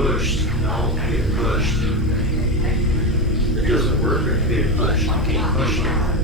pushed. No, get pushed. It doesn't work if you get pushed. You can't push it.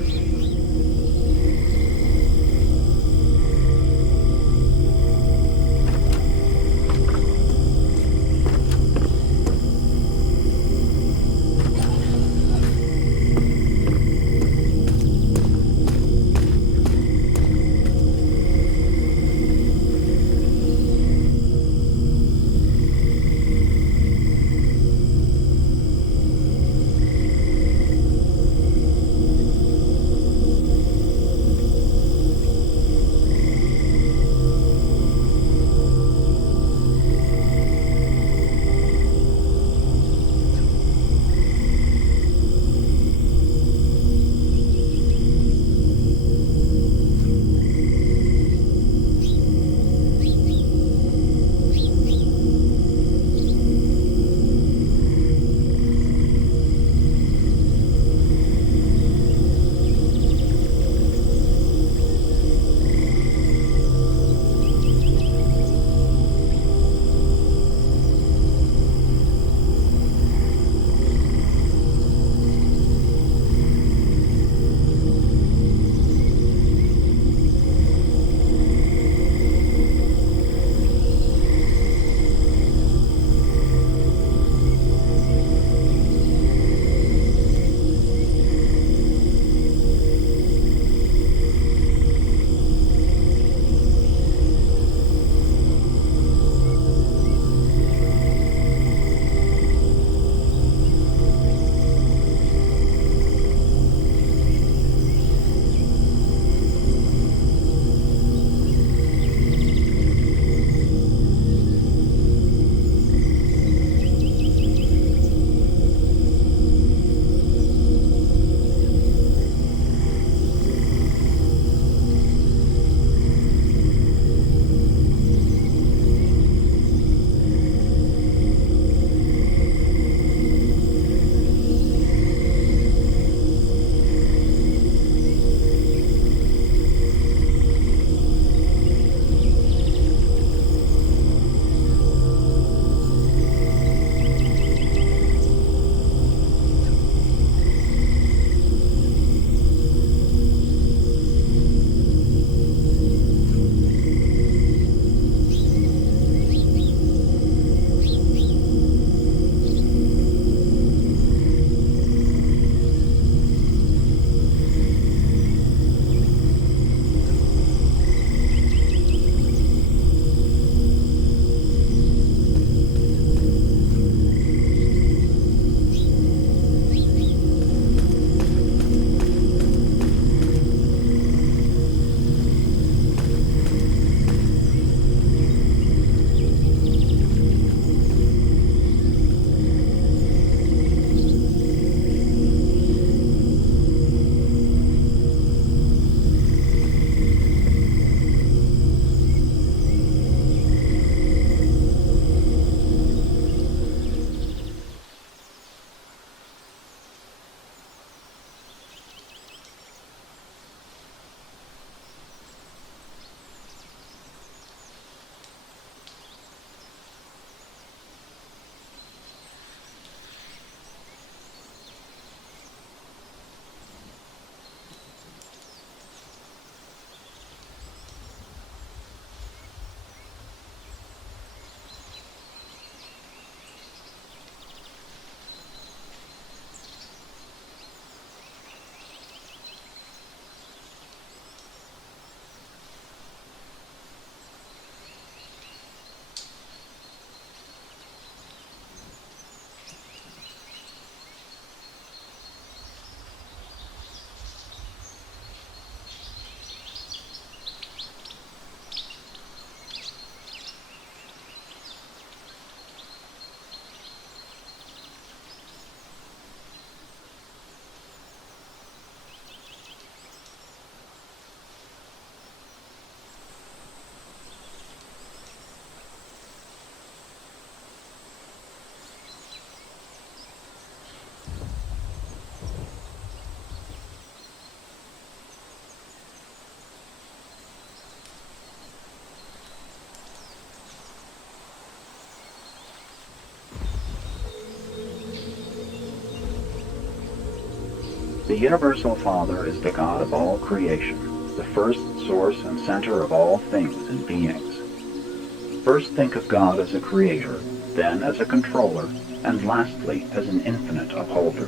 The Universal Father is the God of all creation, the first source and center of all things and beings. First think of God as a creator, then as a controller, and lastly as an infinite upholder.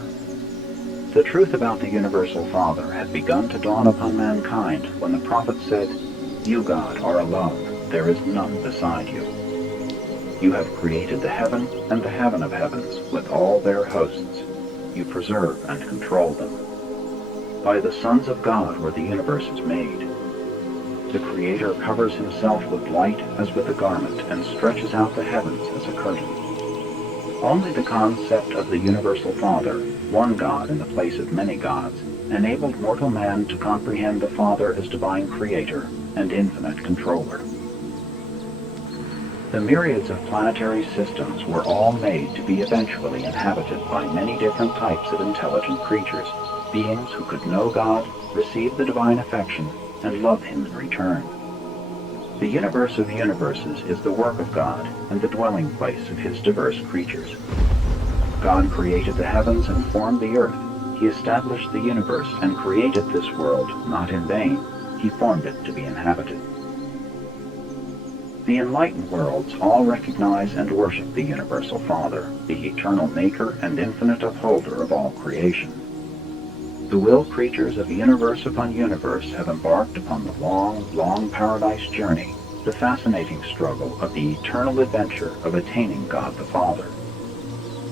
The truth about the Universal Father had begun to dawn upon mankind when the prophet said, "You, God, are alone, there is none beside you. You have created the heaven and the heaven of heavens with all their hosts. You preserve and control them. By the sons of God were the universes made. The Creator covers himself with light as with a garment and stretches out the heavens as a curtain." Only the concept of the Universal Father, one God in the place of many gods, enabled mortal man to comprehend the Father as divine creator and infinite controller. The myriads of planetary systems were all made to be eventually inhabited by many different types of intelligent creatures, beings who could know God, receive the divine affection, and love him in return. The universe of universes is the work of God and the dwelling place of his diverse creatures. God created the heavens and formed the earth. He established the universe and created this world not in vain. He formed it to be inhabited. The enlightened worlds all recognize and worship the Universal Father, the eternal maker and infinite upholder of all creation. The will creatures of universe upon universe have embarked upon the long paradise journey, the fascinating struggle of the eternal adventure of attaining God the Father.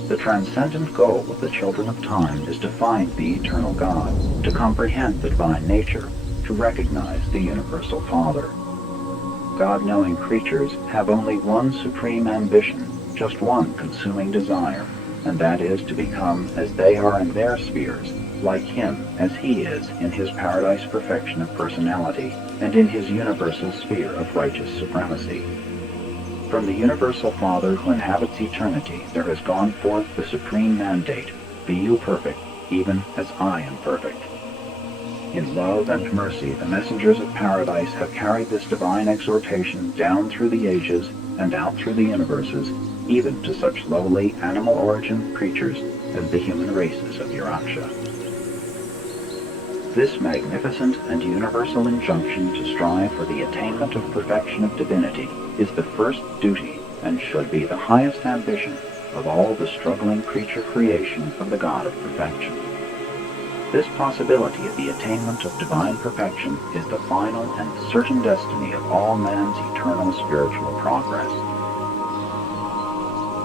The transcendent goal of the children of time is to find the eternal God, to comprehend the divine nature, to recognize the Universal Father. God-knowing creatures have only one supreme ambition, just one consuming desire, and that is to become as they are in their spheres, like him as he is in his paradise perfection of personality and in his universal sphere of righteous supremacy. From the Universal Father who inhabits eternity there has gone forth the supreme mandate, "Be you perfect, even as I am perfect." In love and mercy the messengers of paradise have carried this divine exhortation down through the ages and out through the universes, even to such lowly animal-origin creatures as the human races of Urantia. This magnificent and universal injunction to strive for the attainment of perfection of divinity is the first duty and should be the highest ambition of all the struggling creature creation of the God of perfection. This possibility of the attainment of divine perfection is the final and certain destiny of all man's eternal spiritual progress.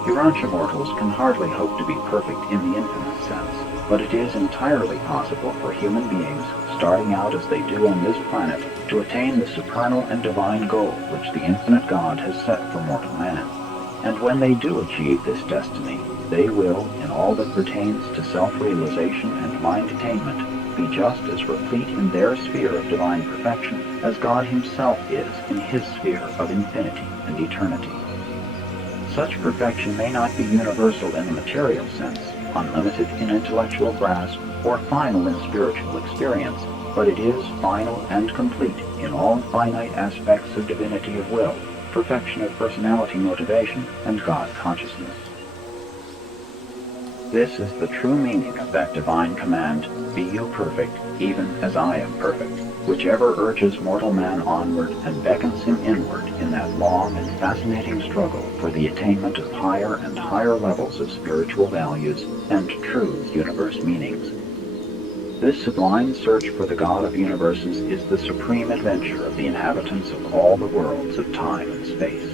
Urantia mortals can hardly hope to be perfect in the infinite sense, but it is entirely possible for human beings, starting out as they do on this planet, to attain the supernal and divine goal which the infinite God has set for mortal man. And when they do achieve this destiny, they will, in all that pertains to self-realization and mind attainment, be just as replete in their sphere of divine perfection as God himself is in his sphere of infinity and eternity. Such perfection may not be universal in the material sense, unlimited in intellectual grasp, or final in spiritual experience, but it is final and complete in all finite aspects of divinity of will, perfection of personality motivation, and God consciousness. This is the true meaning of that divine command, "Be you perfect, even as I am perfect," which ever urges mortal man onward and beckons him inward in that long and fascinating struggle for the attainment of higher and higher levels of spiritual values and true universe meanings. This sublime search for the God of universes is the supreme adventure of the inhabitants of all the worlds of time and space.